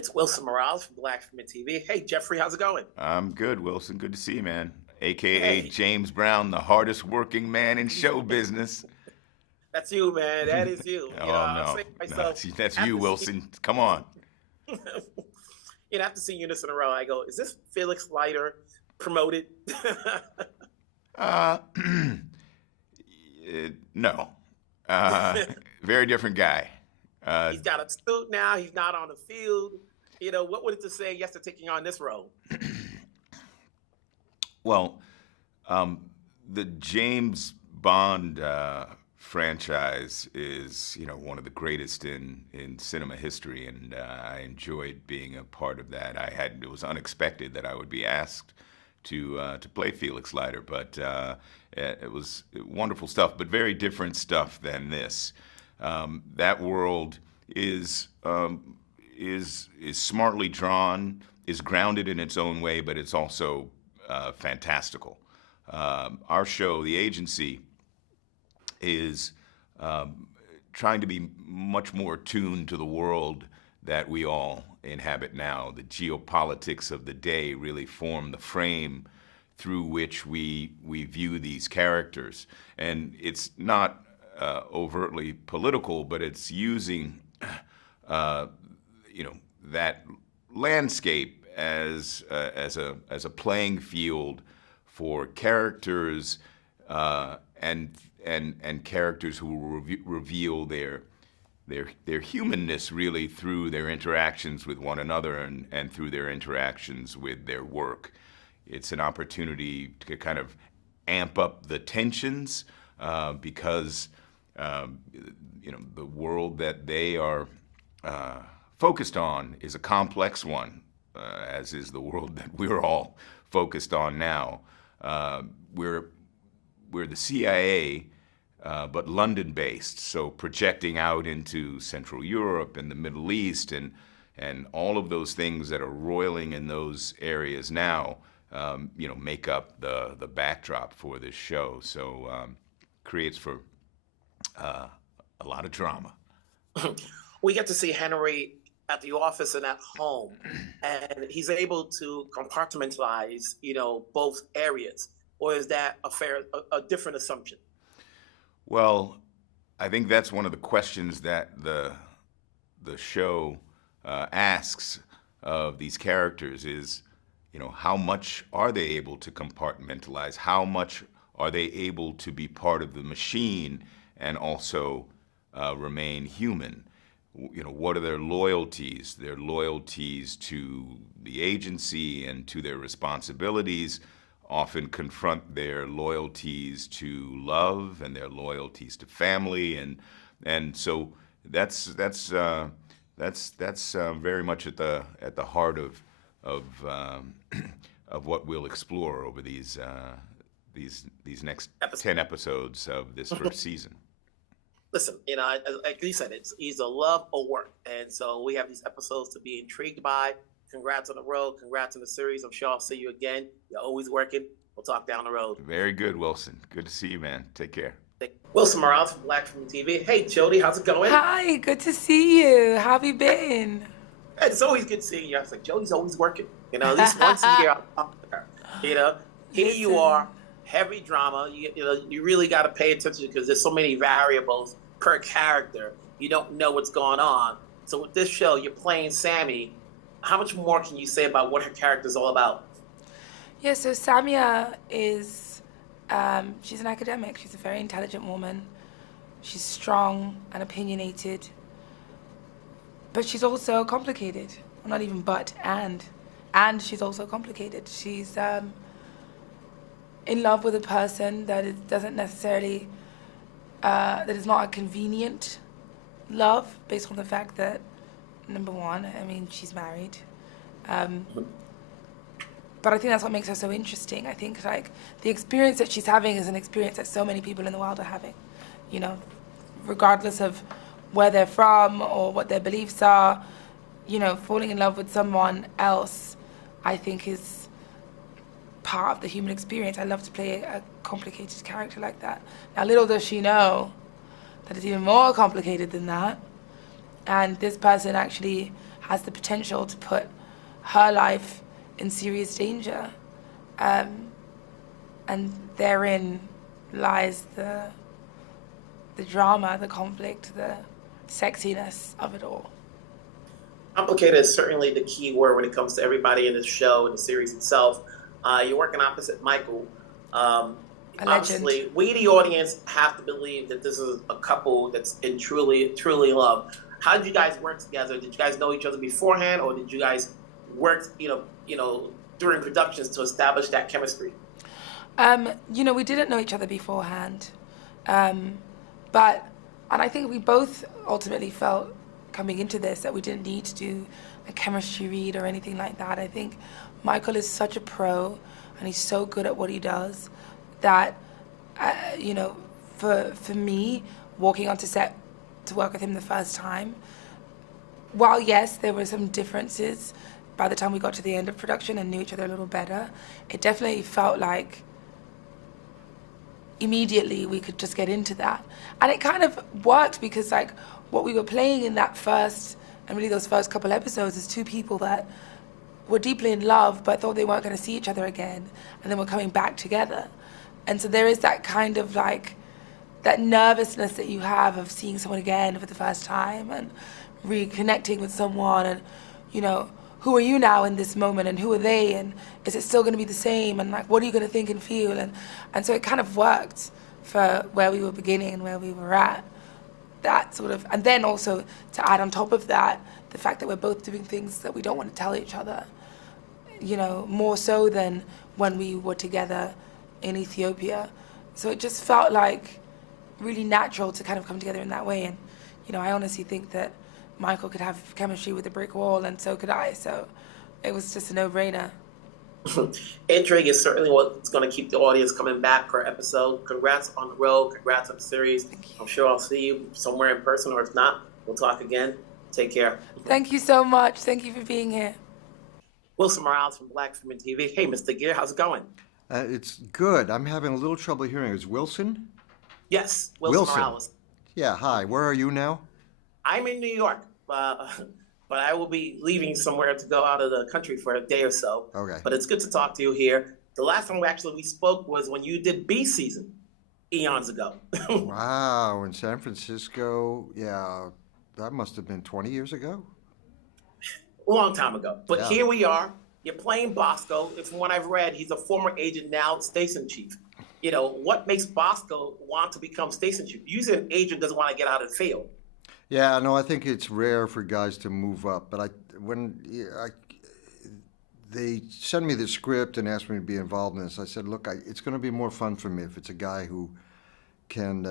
It's Wilson Morales from Black Film TV. Hey, Jeffrey, how's it going? I'm good, Wilson. Good to see you, man. AKA Hey, James Brown, the hardest working man in show business. that's you, man. That is you. Oh I'm no, saying to no, myself, that's you, after seeing, Wilson. Come on. after seeing you this in a row, I go, is this Felix Leiter promoted? Uh, no. Uh, Very different guy. Uh, He's got a suit now. He's not on the field. What would it to say yes to taking on this role? well, the James Bond franchise is, one of the greatest in cinema history, and I enjoyed being a part of that. It was unexpected that I would be asked to play Felix Leiter, but it was wonderful stuff, but very different stuff than this. That world is smartly drawn, is grounded in its own way, but it's also fantastical. Our show, The Agency, is trying to be much more tuned to the world that we all inhabit now. The geopolitics of the day really form the frame through which we view these characters. And it's not overtly political, but it's using that landscape as a playing field for characters and characters who reveal their humanness really through their interactions with one another and through their interactions with their work. It's an opportunity to kind of amp up the tensions because the world that they are focused on is a complex one, as is the world that we're all focused on now. We're the CIA, but London-based, so projecting out into Central Europe and the Middle East and all of those things that are roiling in those areas now, make up the backdrop for this show. So creates for a lot of drama. We get to see Henry at the office and at home, and he's able to compartmentalize, both areas. Or is that a different assumption? Well, I think that's one of the questions that the show asks of these characters is, how much are they able to compartmentalize? How much are they able to be part of the machine and also remain human? What are their loyalties? Their loyalties to the agency and to their responsibilities often confront their loyalties to love and their loyalties to family, and so that's very much at the heart of what we'll explore over these next 10 episodes of this first season. Listen, like you said, it's either love or work, and so we have these episodes to be intrigued by. Congrats on the road. Congrats on the series. I'm sure I'll see you again. You're always working. We'll talk down the road. Very good, Wilson. Good to see you, man. Take care. Wilson Morales from Black Film TV. Hey, Jodie, how's it going? Hi, good to see you. How have you been? It's always good seeing you. I was like, Jodie's always working. At least once a year, I'll talk to her. Here you are, heavy drama. You really got to pay attention because there's so many variables per character. You don't know what's going on. So with this show, you're playing Sammy. How much more can you say about what her character is all about? Yeah, so Samia is, she's an academic. She's a very intelligent woman. She's strong and opinionated. But she's also complicated. Well, not even but, and. And she's also complicated. She's in love with a person that doesn't necessarily, that is not a convenient love, based on the fact that, number one, she's married. But I think that's what makes her so interesting. I think, the experience that she's having is an experience that so many people in the world are having, regardless of where they're from or what their beliefs are. Falling in love with someone else, I think, is part of the human experience. I love to play a complicated character like that. Now, little does she know that it's even more complicated than that. And this person actually has the potential to put her life in serious danger. And therein lies the drama, the conflict, the sexiness of it all. Complicated is certainly the key word when it comes to everybody in the show and the series itself. You're working opposite Michael. Obviously, we, the audience, have to believe that this is a couple that's in truly love. How did you guys work together? Did you guys know each other beforehand, or did you guys work, during productions to establish that chemistry? We didn't know each other beforehand, and I think we both ultimately felt coming into this that we didn't need to do a chemistry read or anything like that. I think Michael is such a pro, and he's so good at what he does that, for me, walking onto set to work with him the first time, while yes, there were some differences by the time we got to the end of production and knew each other a little better, it definitely felt like immediately we could just get into that. And it kind of worked because what we were playing in that first, and really those first couple episodes, is two people that were deeply in love but thought they weren't going to see each other again, and then were coming back together. And so there is that kind of that nervousness that you have of seeing someone again for the first time and reconnecting with someone, and who are you now in this moment, and who are they, and is it still going to be the same, and what are you going to think and feel, and so it kind of worked for where we were beginning and where we were at. That sort of, and then also to add on top of that, the fact that we're both doing things that we don't want to tell each other, more so than when we were together in Ethiopia. So it just felt really natural to kind of come together in that way. And, I honestly think that Michael could have chemistry with a brick wall, and so could I. So it was just a no-brainer. Intrigue is certainly what's going to keep the audience coming back per episode. Congrats on the road. Congrats on the series. I'm sure I'll see you somewhere in person, or if not, we'll talk again. Take care. Thank you so much. Thank you for being here. Wilson Morales from Black Film and TV. Hey, Mr. Gere, how's it going? It's good. I'm having a little trouble hearing. Is Wilson? Yes, Wilson Morales. Yeah, hi. Where are you now? I'm in New York, but I will be leaving somewhere to go out of the country for a day or so. Okay. But it's good to talk to you here. The last time we spoke was when you did B season, eons ago. Wow, in San Francisco. Yeah, that must have been 20 years ago. A long time ago. But yeah. Here we are. You're playing Bosco. From what I've read, he's a former agent, now station chief. What makes Bosco want to become station chief? Usually an agent doesn't want to get out of the field. Yeah, no, I think it's rare for guys to move up. But they sent me the script and asked me to be involved in this. I said, look, it's going to be more fun for me if it's a guy who can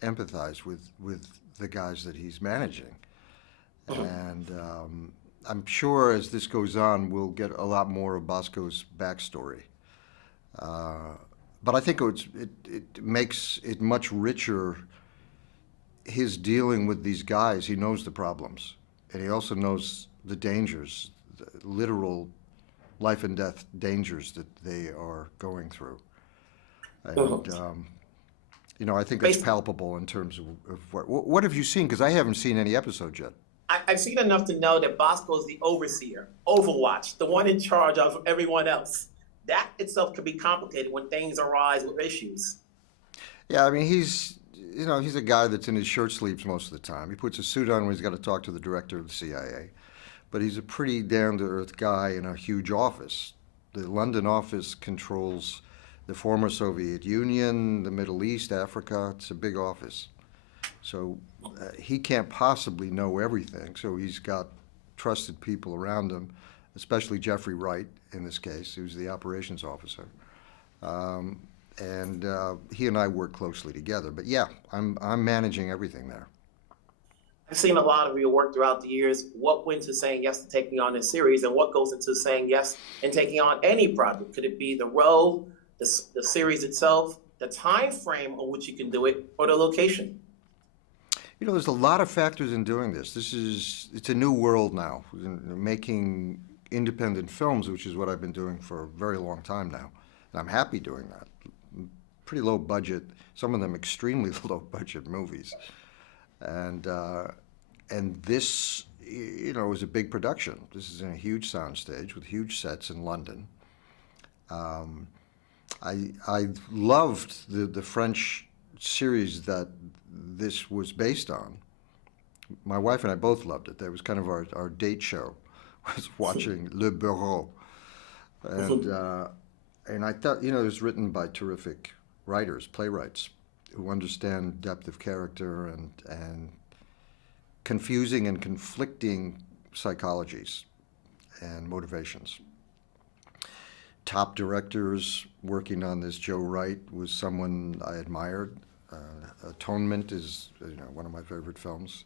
empathize with the guys that he's managing. And I'm sure as this goes on, we'll get a lot more of Bosco's backstory. But I think it makes it much richer, his dealing with these guys. He knows the problems, and he also knows the dangers, the literal life and death dangers that they are going through. And, I think that's palpable in terms of what have you seen? Because I haven't seen any episodes yet. I've seen enough to know that Bosco is the overseer, Overwatch, the one in charge of everyone else. That itself can be complicated when things arise with issues. Yeah, I mean, he's a guy that's in his shirt sleeves most of the time. He puts a suit on when he's got to talk to the director of the CIA. But he's a pretty down-to-earth guy in a huge office. The London office controls the former Soviet Union, the Middle East, Africa. It's a big office. So he can't possibly know everything. So he's got trusted people around him, especially Jeffrey Wright in this case, who's the operations officer. And he and I work closely together. But yeah, I'm managing everything there. I've seen a lot of your work throughout the years. What went into saying yes to taking on this series, and what goes into saying yes and taking on any project? Could it be the role, the series itself, the time frame on which you can do it, or the location? There's a lot of factors in doing this. It's a new world now, making independent films, which is what I've been doing for a very long time now. And I'm happy doing that. Pretty low budget, some of them extremely low budget movies. And this it was a big production. This is in a huge soundstage with huge sets in London. I loved the French series that this was based on. My wife and I both loved it. That was kind of our date show, was watching Le Bureau. And I thought, it was written by terrific writers, playwrights, who understand depth of character and confusing and conflicting psychologies and motivations. Top directors working on this, Joe Wright was someone I admired. Atonement is one of my favorite films.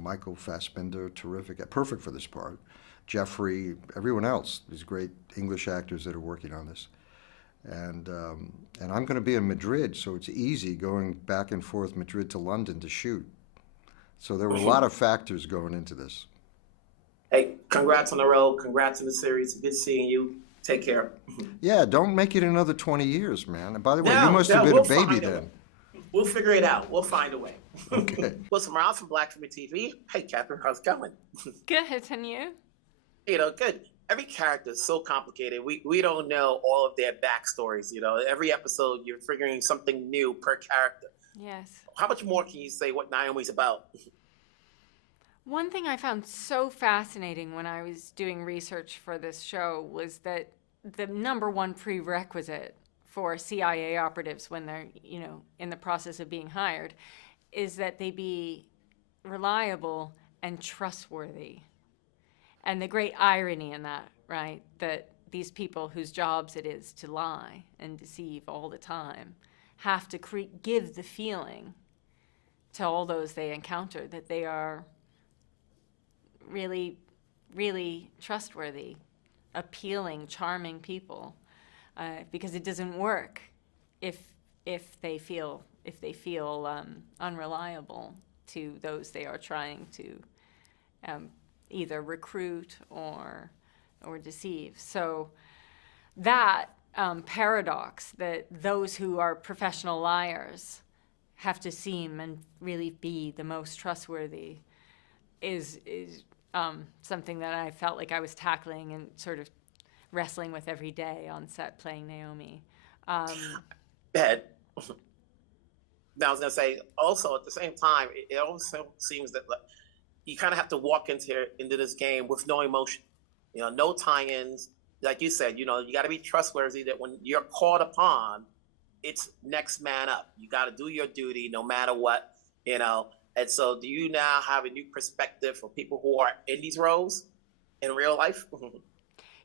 Michael Fassbender, terrific, perfect for this part. Jeffrey, everyone else, these great English actors that are working on this. And I'm going to be in Madrid, so it's easy going back and forth Madrid to London to shoot. So there were a lot of factors going into this. Hey, congrats on the road. Congrats on the series. Good seeing you. Take care. Yeah, don't make it another 20 years, man. And by the way, No, you must have been a baby then. We'll figure it out. We'll find a way. Okay. Listen, Miles from Black Film TV. Hey, Catherine, how's it going? Good, and you? Good. Every character is so complicated. We don't know all of their backstories. Every episode you're figuring something new per character. Yes. How much more can you say what Naomi's about? One thing I found so fascinating when I was doing research for this show was that the number one prerequisite for CIA operatives when they're, in the process of being hired is that they be reliable and trustworthy. And the great irony in that, right, that these people whose jobs it is to lie and deceive all the time have to give the feeling to all those they encounter that they are really, really trustworthy, appealing, charming people, because it doesn't work if they feel unreliable to those they are trying to either recruit or deceive. So that paradox that those who are professional liars have to seem and really be the most trustworthy is something that I felt like I was tackling and sort of wrestling with every day on set playing Naomi. Bad. Now I was gonna say also at the same time, it also seems that you kind of have to walk into this game with no emotion, no tie-ins. Like you said, you got to be trustworthy that when you're called upon, it's next man up. You got to do your duty no matter what, And so do you now have a new perspective for people who are in these roles in real life?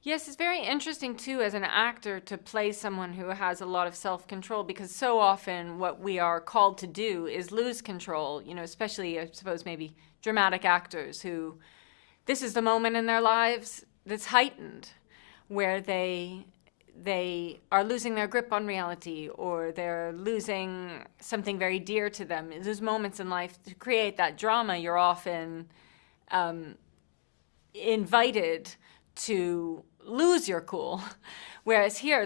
Yes, it's very interesting, too, as an actor to play someone who has a lot of self-control, because so often what we are called to do is lose control, especially, I suppose, maybe dramatic actors who this is the moment in their lives that's heightened, where they are losing their grip on reality, or they're losing something very dear to them. Those moments in life, to create that drama, you're often invited to lose your cool. Whereas here,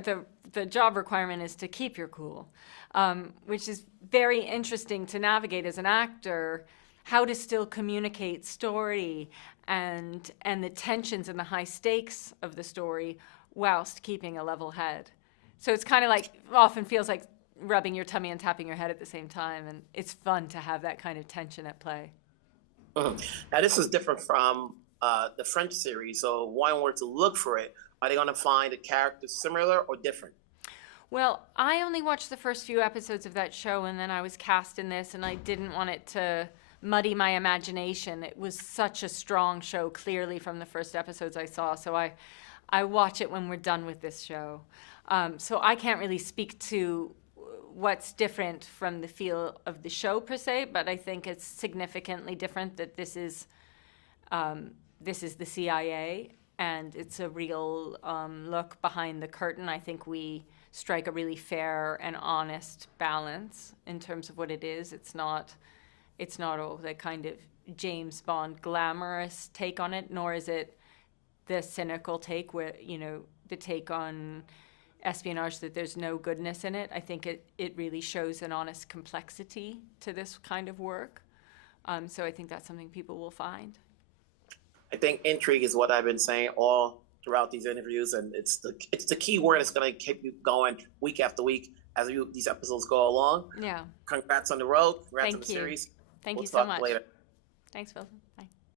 the job requirement is to keep your cool, which is very interesting to navigate as an actor, how to still communicate story and the tensions and the high stakes of the story whilst keeping a level head. So it's kind of like, often feels like rubbing your tummy and tapping your head at the same time, and it's fun to have that kind of tension at play. Now this is different from the French series, so if one were to look for it, are they going to find a character similar or different? Well, I only watched the first few episodes of that show, and then I was cast in this, and I didn't want it to muddy my imagination. It was such a strong show, clearly, from the first episodes I saw, so I watch it when we're done with this show. So I can't really speak to what's different from the feel of the show per se, but I think it's significantly different that this is the CIA, and it's a real look behind the curtain. I think we strike a really fair and honest balance in terms of what it is. It's not all the kind of James Bond glamorous take on it, nor is it the cynical take where, the take on espionage that there's no goodness in it. I think it really shows an honest complexity to this kind of work, So I think that's something people will find. I think intrigue is what I've been saying all throughout these interviews, and it's the key word that's going to keep you going week after week as these episodes go along. Yeah. Congrats on the road. Congrats on the Thank you. series. Thank We'll you so talk much. later. Thanks, Wilson. Bye.